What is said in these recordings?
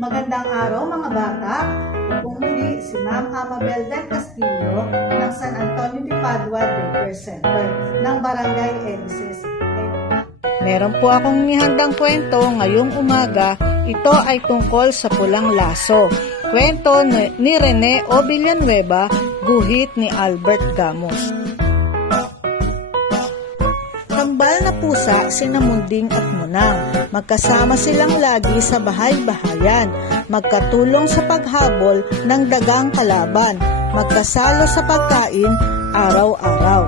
Magandang araw mga bata. Muli si Ma'am Amabel del Castillo ng San Antonio de Padua Daycare Center ng Barangay Elices. Meron po akong nihandang kwento ngayong umaga. Ito ay tungkol sa pulang laso. Kwento ni Rene O. Villanueva, guhit ni Albert Gamos. Kambal na pusa, sina Munding at Munang. Magkasama silang lagi sa bahay-bahayan. Magkatulong sa paghabol ng dagang kalaban. Magkasalo sa pagkain araw-araw.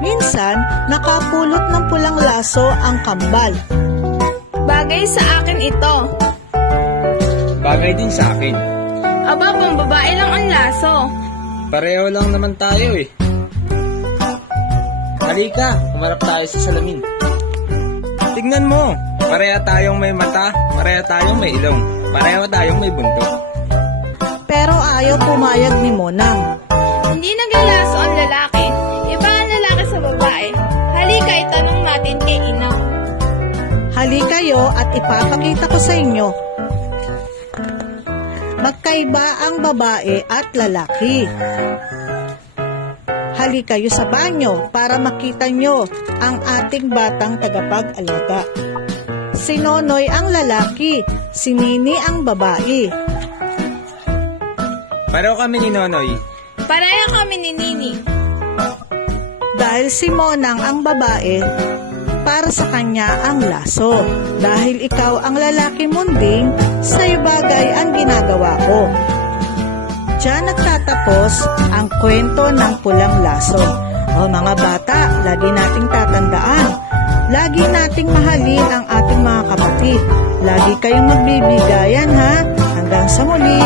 Minsan, nakapulot ng pulang laso ang kambal. Bagay sa akin ito. Bagay din sa akin. Aba, pang babae lang ang laso. Pareho lang naman tayo eh. Halika, umarap tayo sa salamin. Tignan mo, pareha tayong may mata, pareha tayong may ilong, pareho tayong may buntot. Pero ayaw pumayag ni Monang. Hindi naglalaso ang lalaki. Iba ang lalaki sa babae. Halika, itanong natin kay Ina. Halikayo at ipapakita ko sa inyo. Magkaiba ang babae at lalaki. Halikayo sa banyo para makita nyo ang ating batang tagapag-alaga. Si Nonoy ang lalaki, si Nini ang babae. Pareho kami ni Nonoy. Pareho kami ni Nini. Dahil si Monang ang babae, para sa kanya ang laso. Dahil ikaw ang lalaki, Munding, sa'yo bagay ang ginagawa ko. Diyan nagtatapos ang kwento ng pulang laso. O mga bata, lagi nating tatandaan. Lagi nating mahalin ang ating mga kapatid. Lagi kayong magbibigayan ha. Hanggang sa muli.